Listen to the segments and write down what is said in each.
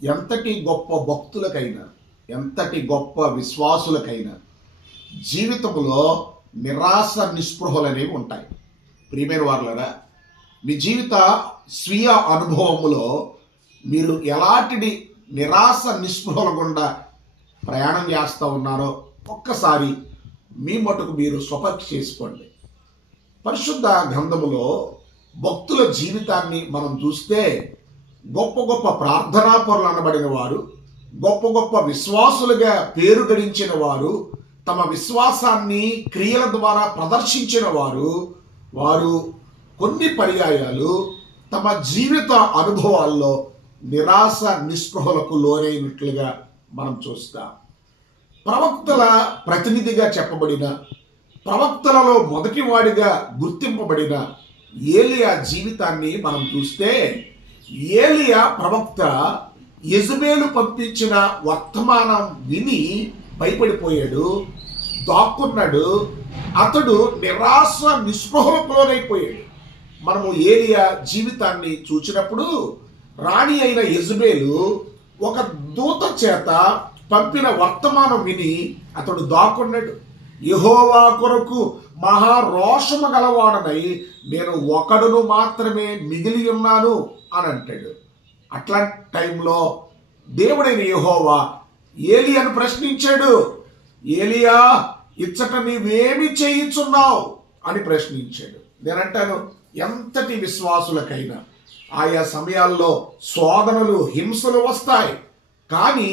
ఎంతటి గొప్ప భక్తులకైనా, ఎంతటి గొప్ప విశ్వాసులకైనా జీవితంలో నిరాశ నిస్పృహలు అనేవి ఉంటాయి. ప్రియమైన వారులారా, మీ జీవిత స్వీయ అనుభవములో మీరు ఎలాంటి నిరాశ నిస్పృహల గుండా ప్రయాణం చేస్తూ ఉన్నారో ఒక్కసారి మీ మటుకు మీరు స్వపరీక్ష చేసుకోండి. పరిశుద్ధ గ్రంథములో భక్తుల జీవితాన్ని మనం చూస్తే గొప్ప గొప్ప ప్రార్థనాపరులు అనబడిన వారు, గొప్ప గొప్ప విశ్వాసులుగా పేరు గడించిన వారు, తమ విశ్వాసాన్ని క్రియల ద్వారా ప్రదర్శించిన వారు కొన్ని పర్యాయాలు తమ జీవిత అనుభవాల్లో నిరాశ నిస్పృహలకు లోనైనట్లుగా మనం చూస్తాం. ప్రవక్తల ప్రతినిధిగా చెప్పబడిన, ప్రవక్తలలో మొదటివాడిగా గుర్తింపబడిన ఏలియా జీవితాన్ని మనం చూస్తే, ఏలియా ప్రవక్త యెజబెలు పంపించిన వర్తమానం విని భయపడిపోయాడు, దాక్కున్నాడు. అతడు నిరాశ నిస్పృహలకు లోనైపోయాడు. మనము ఏలియా జీవితాన్ని చూసినప్పుడు రాణి అయిన యెజబెలు ఒక దూత చేత పంపిన వర్తమానం విని అతడు దాక్కున్నాడు. యెహోవా కొరకు మహారోషము గలవాడనై నేను ఒకడును మాత్రమే మిగిలి ఉన్నాను అని అంటాడు. అట్లాంటి టైంలో దేవుడైన యెహోవా ఏలియాను ప్రశ్నించాడు. ఏలియా, ఇచ్చట నీవేమి చేయుచున్నావు అని ప్రశ్నించాడు. నేనంటాను, ఎంతటి విశ్వాసులకైనా ఆయా సమయాల్లో శోధనలు, హింసలు వస్తాయి, కానీ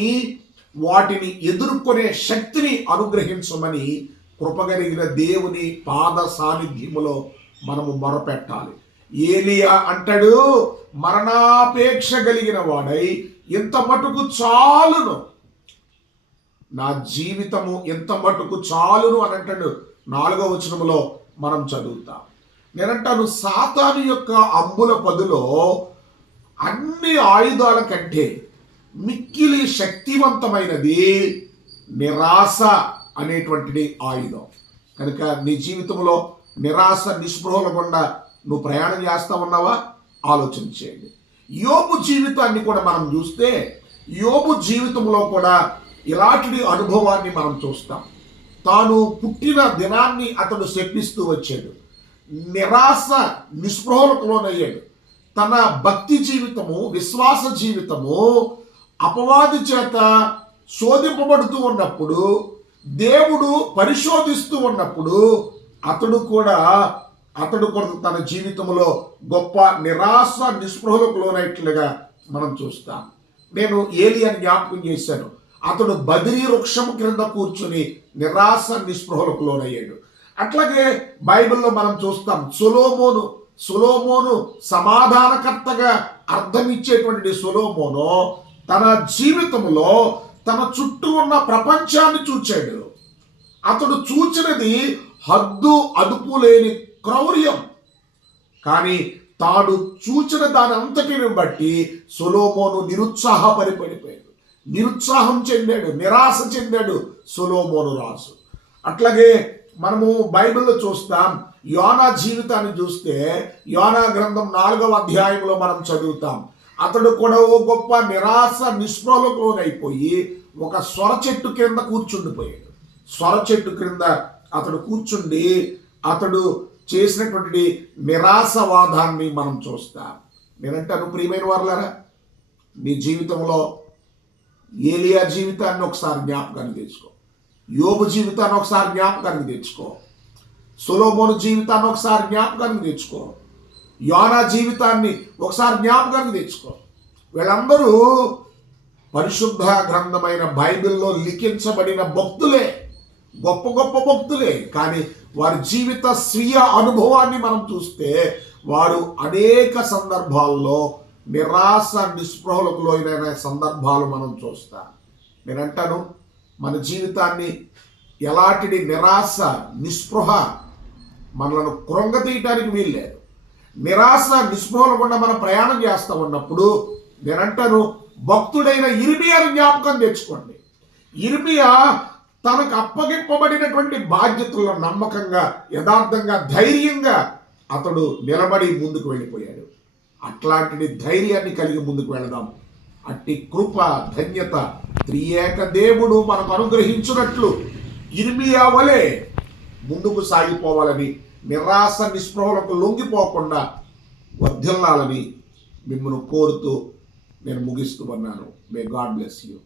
వాటిని ఎదుర్కొనే శక్తిని అనుగ్రహించమని కృపగలిగిన దేవుని పాద సాన్నిధ్యములో మనము మొరపెట్టాలి. ఏలియా అంటాడు, మరణాపేక్ష కలిగిన వాడై ఇంత మటుకు చాలును, నా జీవితము ఎంత మటుకు చాలును అని అంటాడు. 4వ వచనములో మనం చదువుతాం. నేనంటాను, సాతాను యొక్క అంబుల పదులో అన్ని ఆయుధాల కంటే మిక్కిలి శక్తివంతమైనది నిరాశ అనేటువంటిది ఆయుధం. కనుక నీ జీవితంలో నిరాశ నిస్పృహల గుండా నువ్వు ప్రయాణం చేస్తా ఉన్నావా? ఆలోచన చేయండి. యోబు జీవితాన్ని కూడా మనం చూస్తే, యోబు జీవితంలో కూడా ఇలాంటి అనుభవాన్ని మనం చూస్తాం. తాను పుట్టిన దినాన్ని అతడు శపిస్తూ వచ్చాడు, నిరాశ నిస్పృహలకు లోనయ్యాడు. తన భక్తి జీవితము, విశ్వాస జీవితము అపవాది చేత శోధింపబడుతూ ఉన్నప్పుడు, దేవుడు పరిశోధిస్తూ ఉన్నప్పుడు అతడు కూడా తన జీవితంలో గొప్ప నిరాశ నిస్పృహలకు లోనైనట్లుగా మనం చూస్తాం. నేను ఏలియాని జ్ఞాపకం చేశాను. అతడు బదిరీ వృక్షము క్రింద కూర్చుని నిరాశ నిస్పృహలకు లోనయ్యాడు. అట్లాగే బైబిల్లో మనం చూస్తాం, సొలొమోను సమాధానకర్తగా అర్థం ఇచ్చేటువంటి సొలొమోను తన జీవితంలో తన చుట్టూ ఉన్న ప్రపంచాన్ని చూచాడు. అతడు చూచినది హద్దు అదుపు లేని క్రౌర్యం. కానీ తాను చూచిన దాని అంతటిని బట్టి సొలొమోను నిరుత్సాహపడిపోయాడు, నిరుత్సాహం చెందాడు, నిరాశ చెందాడు సొలొమోను రాజు. అట్లాగే మనము బైబిల్లో చూస్తాం, యోనా జీవితాన్ని చూస్తే, యోనా గ్రంథం 4వ అధ్యాయంలో మనం చదువుతాం. అతడు కూడా ఓ గొప్ప నిరాశ నిస్పృహలకు లోనైపోయి ఒక సొర చెట్టు క్రింద కూర్చుండిపోయాడు. సొర చెట్టు క్రింద అతడు కూర్చుండి అతడు చేసినటువంటి నిరాశవాదాన్ని మనం చూస్తాం. నేనంటాను, ప్రియమైన వారులారా, నీ జీవితంలో ఏలియా జీవితాన్ని ఒకసారి జ్ఞాపకాన్ని తెచ్చుకో, యోబు జీవితాన్ని ఒకసారి జ్ఞాపకానికి తెచ్చుకో, సొలొమోను జీవితాన్ని ఒకసారి జ్ఞాపకానికి తెచ్చుకో, యోనా జీవితాన్ని ఒకసారి జ్ఞాపకానికి తెచ్చుకో. వీళ్ళందరూ పరిశుద్ధ గ్రంథమైన బైబిల్లో లిఖించబడిన భక్తులే, గొప్ప గొప్ప భక్తులే. కానీ వారి జీవిత స్వీయ అనుభవాన్ని మనం చూస్తే వారు అనేక సందర్భాల్లో నిరాశ నిస్పృహలకు లోనైన సందర్భాలు మనం చూస్తాం. నేనంటాను, మన జీవితాన్ని ఎలాంటి నిరాశ నిస్పృహ మనలను కృంగతీయటానికి వీల్లేదు. నిరాశ నిస్పృహల గుండా మనం ప్రయాణం చేస్తూ ఉన్నప్పుడు నేనంటాను, భక్తుడైన ఇర్మియాను జ్ఞాపకం తెచ్చుకోండి. ఇర్మియా తనకు అప్పగింపబడినటువంటి బాధ్యతల్లో నమ్మకంగా, యథార్థంగా, ధైర్యంగా అతడు నిలబడి ముందుకు వెళ్ళిపోయాడు. అట్లాంటి ధైర్యాన్ని కలిగి ముందుకు వెళదాం. అట్టి కృప ధన్యత త్రియేక దేవుడు మనకు అనుగ్రహించున్నట్లు ఇర్మియా వలె ముందుకు సాగిపోవాలని, నిరాశ నిస్పృహలకు లొంగిపోకుండా వర్ధిల్లాలని మిమ్మల్ని కోరుతూ నేను ముగిస్తూ ఉన్నాను. May God bless you.